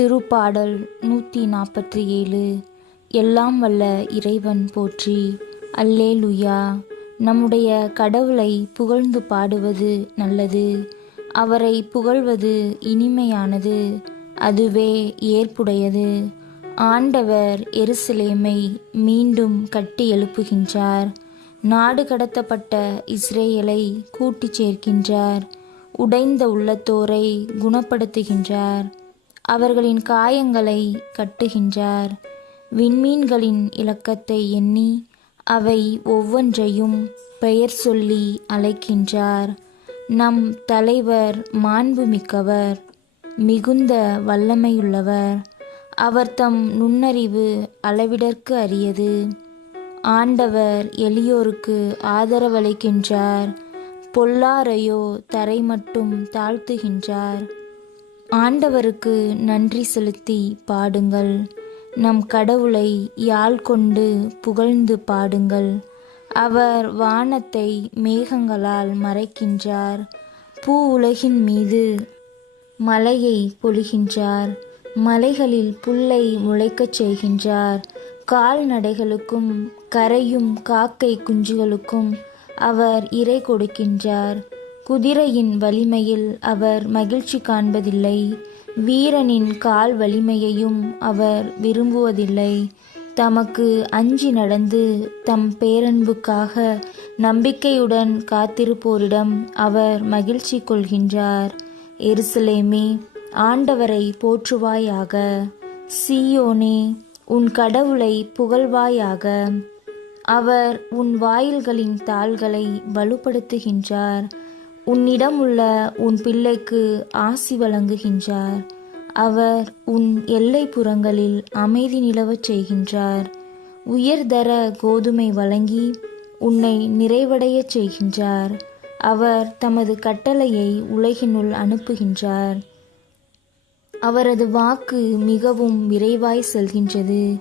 திருப்பாடல் 147. எல்லாம் வல்ல இறைவன் போற்றி. அல்லேலுயா. நம்முடைய கடவுளை புகழ்ந்து பாடுவது நல்லது. அவரை புகழ்வது இனிமையானது. அதுவே ஏற்புடையது. ஆண்டவர் எருசலேமை மீண்டும் கட்டி எழுப்புகின்றார். நாடு கடத்தப்பட்ட இஸ்ரேலை கூட்டிச் சேர்க்கின்றார். உடைந்த உள்ளத்தோரை குணப்படுத்துகின்றார். அவர்களின் காயங்களை கட்டுகின்றார். விண்மீன்களின் இலக்கத்தை எண்ணி அவை ஒவ்வொன்றையும் பெயர் சொல்லி அழைக்கின்றார். நம் தலைவர் மாண்புமிக்கவர், மிகுந்த வல்லமையுள்ளவர். அவர் தம் நுண்ணறிவு அளவிடற்கு அரியது. ஆண்டவர் எளியோருக்கு ஆதரவளிக்கின்றார். பொல்லாரையோ தரை மட்டும் தாழ்த்துகின்றார். ஆண்டவருக்கு நன்றி செலுத்தி பாடுங்கள். நம் கடவுளை யாழ் கொண்டு புகழ்ந்து பாடுங்கள். அவர் வானத்தை மேகங்களால் மறைக்கின்றார். பூ உலகின் மீது மழையை பொழிகின்றார். மலைகளில் புல்லை முளைக்கச் செய்கின்றார். கால்நடைகளுக்கும் கரையும் காக்கை குஞ்சுகளுக்கும் அவர் இரை கொடுக்கின்றார். குதிரையின் வலிமையில் அவர் மகிழ்ச்சி காண்பதில்லை. வீரனின் கால் வலிமையையும் அவர் விரும்புவதில்லை. தமக்கு அஞ்சி நடந்து தம் பேரன்புக்காக நம்பிக்கையுடன் காத்திருப்போரிடம் அவர் மகிழ்ச்சி கொள்கின்றார். எருசலேமே, ஆண்டவரை போற்றுவாயாக. சீயோனே, உன் கடவுளை புகழ்வாயாக. அவர் உன் வாயில்களின் தாள்களை வலுப்படுத்துகின்றார். உன்னிடம் உள்ள உன் பிள்ளைக்கு ஆசி வழங்குகின்றார். அவர் உன் எல்லைப்புறங்களில் அமைதி நிலவச் செய்கின்றார். உயர்தர கோதுமை வழங்கி உன்னை நிறைவடையச் செய்கின்றார். அவர் தமது கட்டளையை உலகினுள் அனுப்புகின்றார். அவரது வாக்கு மிகவும் விரைவாய் செல்கின்றது.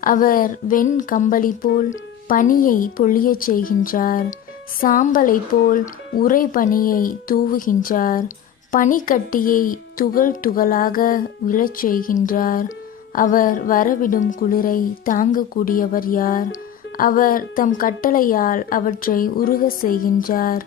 அவர் வெண் கம்பளி போல் பனியை பொழியச் செய்கின்றார். சாம்பலை போல் உறை பனியை தூவுகின்றார். பனிக்கட்டியை துகள் துகளாக விழச் செய்கின்றார். அவர் வரவிடும் குளிரை தாங்கக்கூடியவர் யார்? அவர் தம் கட்டளையால் அவற்றை உருக செய்கின்றார்.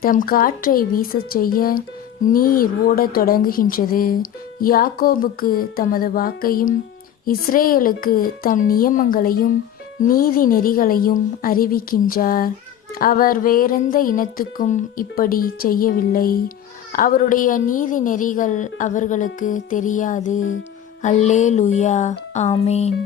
தம் காற்றை வீசச் செய்ய நீர் ஓடத் தொடங்குகின்றது. யாக்கோபுக்கு தமது வாக்கையும் இஸ்ரேலுக்கு தம் நியமங்களையும் நீதி நெறிகளையும் அறிவிக்கின்றார். அவர் வேறெந்த இனத்துக்கும் இப்படி செய்யவில்லை. அவருடைய நீதி நெறிகள் அவர்களுக்கு தெரியாது. அல்லேலுயா. ஆமேன்.